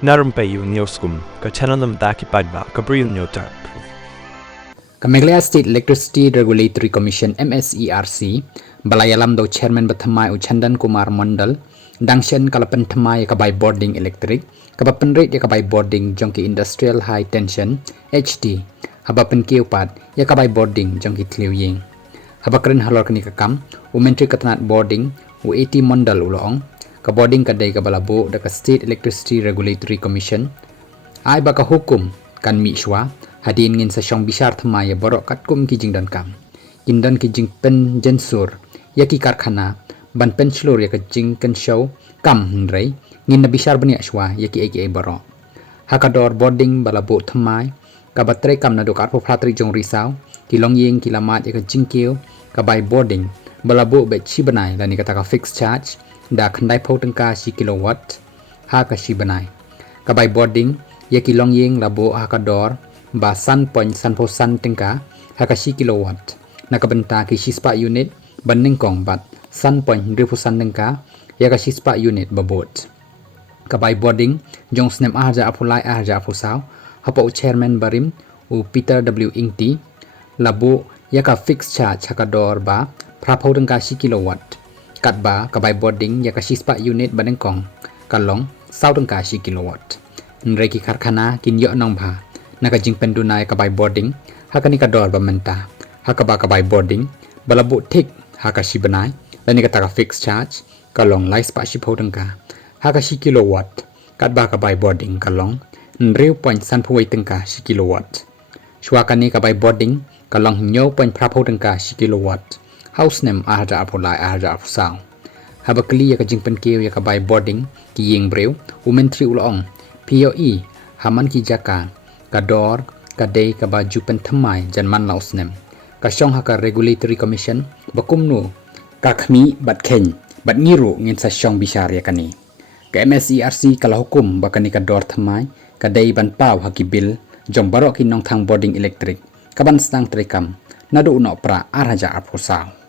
Na Rympei U ka channel nabynta ki paidbah ka Bri U Hynñiewtrep. Kementerian State Electricity Regulatory Commission MSERC balayalam do chairman Thymmai Uchandan Kumar Mondal dangshen kalapan Thymmai kabai Bording electric kabapan rate ya kabai Bording jongki industrial high tension HT haba Pynkiew pat ya kabai Bording jongki tliu ying haba keren halor kini kakam Myntri katanat Bording u 80 Mondal ulong ka Bording kadai ka balabo da ka State Electricity Regulatory Commission ai baka hukum kan mi shwa hadin ngin sa Shong Bishar Thymmai ya baroh kat kum ki jing dan kam kindan ki jing pen jensur ya ki karkhana ban pen chlor ya ka jing kan show kam hnrei ngin na Bishar bani ashwa ya ki ai baroh hakador Bording balabo Thymmai ka batre kam na do kar pho phatri jong risau ki long yeng ki lamat ya ka jingkeu ka bai Bording balabo be chi banai lani kata ka fixed charge da khandai pho tengka si kilowatt ha ka si banai ka bai Bording ya ki long yeng labo hakador ba san point san pho san tengka hakashi kilowatt nakabenta ki shispa unit banning kong bat san point rifu san tengka ya ka shispa unit babot kabai Bording jong snem aja apulai aja apusau hapo chairman barim u Peter W Ingti labo ya ka fixed charge hakador ba prapho tengka si kilowatt katba kabai Bording ya ka shispa unit banning kong kalong sau tengka si kilowatt nreki karkhana kin yo nong bha nakajing pendunai kabai Bording hakani kador bamenta hakaba kabai Bording balabo tik hakashi banai lani kata ka fixed charge kalong lais pa shipho tengka hakashi kilowatt katba kabai Bording kalong nreu point san phuai tengka si kilowatt shwakani kabai Bording kalong nyo point prapho tengka si kilowatt house nem aja apolai aja apusau habakli ya kajing Pynkiew ya kabai Bording ki yeng breu Myntri ulong POE haman ki jaka kador kadai ka baju pen Thymmai janman lausnem ka Shong haka regulatory commission bakumnu ka khmi bat khen bat ngiru ngin sa Shong Bishar Iakane ka MSERC kala hukum bakani kador Thymmai kadai ban pau haki bil jong baroh ki nong thang Bording electric kaban stang trekam nadu no pra araja apusau